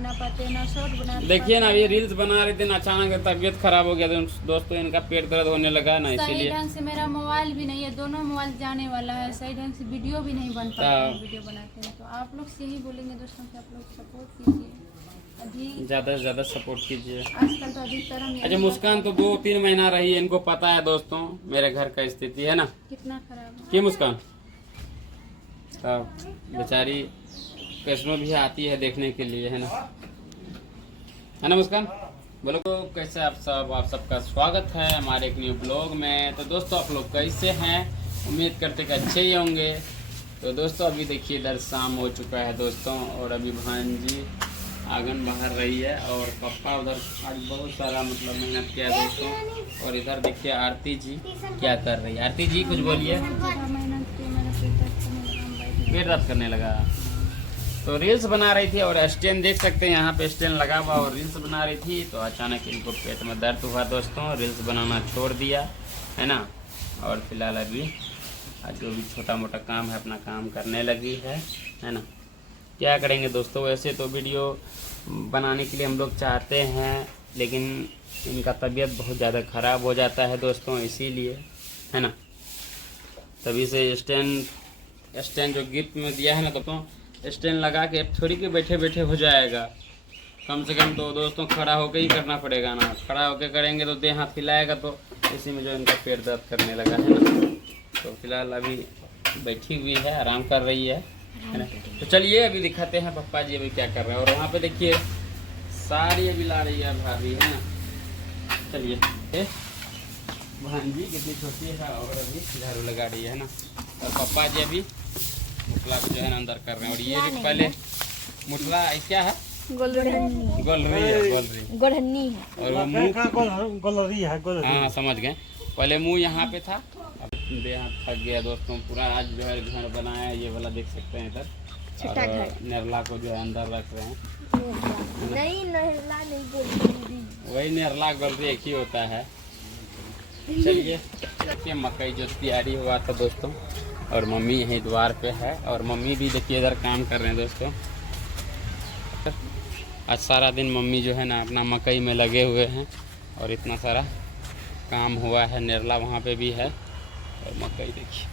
बना पाते हैं, ना शॉर्ट बना पाते। देखिए ना, ये रील्स बना रहे थे ना, अचानक तबीयत खराब हो गया दोस्तों, इनका पेट दर्द होने लगा ना, सही इसीलिए ढंग से मेरा मोबाइल भी नहीं है, दोनों मोबाइल जाने वाला है, सही ढंग से वीडियो भी नहीं बन पाता है, वीडियो बनाते हैं। तो आप लोग से यही बोलेंगे दोस्तों कि आप लोग सपोर्ट कीजिए, अभी ज़्यादा से ज़्यादा सपोर्ट कीजिए। आजकल तो अधिकतर हम अच्छा, मुस्कान तो 2-3 महीना रही है, इनको पता है दोस्तों मेरे घर का स्थिति है ना, कितना खराब है। कि मुस्कान बेचारी कैसनो भी आती है देखने के लिए, है ना मुस्कान। बोलो तो कैसे आप सबका स्वागत है हमारे एक न्यू ब्लॉग में। तो दोस्तों आप लोग कैसे हैं, उम्मीद करते कि अच्छे ही होंगे। तो दोस्तों अभी देखिए इधर शाम हो चुका है दोस्तों, और अभी भांजी आंगन बाहर रही है, और पापा उधर आज बहुत सारा मतलब मेहनत किया है दोस्तों। और इधर देखिए आरती जी क्या कर रही है। आरती जी कुछ बोलिए। पेट दर्द करने लगा तो रील्स बना रही थी, और स्टैंड देख सकते हैं यहाँ पे स्टैंड लगा हुआ, और रील्स बना रही थी। तो अचानक इनको पेट में दर्द हुआ दोस्तों, रील्स बनाना छोड़ दिया है ना। और फिलहाल अभी जो भी छोटा मोटा काम है अपना काम करने लगी है ना। क्या करेंगे दोस्तों, वैसे तो वीडियो बनाने के लिए हम लोग चाहते हैं, लेकिन इनका तबीयत बहुत ज़्यादा ख़राब हो जाता है दोस्तों, इसीलिए है ना। तभी से स्टैंड जो गिफ्ट में दिया है ना दोस्तों, स्टैंड लगा के थोड़ी के बैठे बैठे हो जाएगा, कम से कम तो दोस्तों खड़ा होकर ही करना पड़ेगा ना। खड़ा होकर करेंगे तो देह हाथ हिलाएगा, तो इसी में जो इनका पेट दर्द करने लगा है ना। तो फिलहाल अभी बैठी हुई है, आराम कर रही है ना। तो चलिए अभी दिखाते हैं पप्पा जी अभी क्या कर रहे हैं। और वहाँ पे देखिए साड़ी अभी ला रही है भाभी, है ना। चलिए भांजी कितनी छोटी है, और अभी झाड़ू लगा रही है ना। और पप्पा जी अभी मुठला को जो है ना अंदर कर रहे हैं। और ये जो पहले मुठला क्या है, गोलरी गोलहन्नी है, और वो मुँह गोलरी है। हाँ समझ गए। पहले मुँह यहाँ पे था, अब देह हाथ थक गया दोस्तों पूरा। आज जो है घर बनाया है, ये वाला देख सकते हैं इधर, और नेरला को जो है अंदर रख रहे हैं। नहीं नेरला नहीं गोलरी, वही नेरला गोलरी एक ही होता है। चलिए मकई जो तैयारी हुआ था दोस्तों, और मम्मी यहीं द्वार पे है, और मम्मी भी देखिए इधर काम कर रहे हैं दोस्तों। आज सारा दिन मम्मी जो है ना अपना मकई में लगे हुए हैं, और इतना सारा काम हुआ है। नेरला वहाँ पे भी है, और मकई देखिए।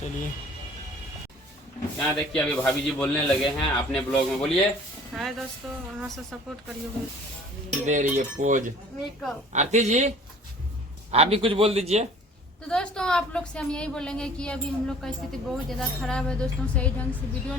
चलिए यहाँ देखिए अभी भाभी जी बोलने लगे हैं अपने ब्लॉग में, बोलिए। हाय दोस्तों, वहाँ से सपोर्ट करिए। दे रही है पोज आरती जी, आप भी कुछ बोल दीजिए। तो दोस्तों आप लोग से हम यही बोलेंगे कि अभी हम लोग का स्थिति बहुत ज़्यादा खराब है दोस्तों, सही ढंग से वीडियो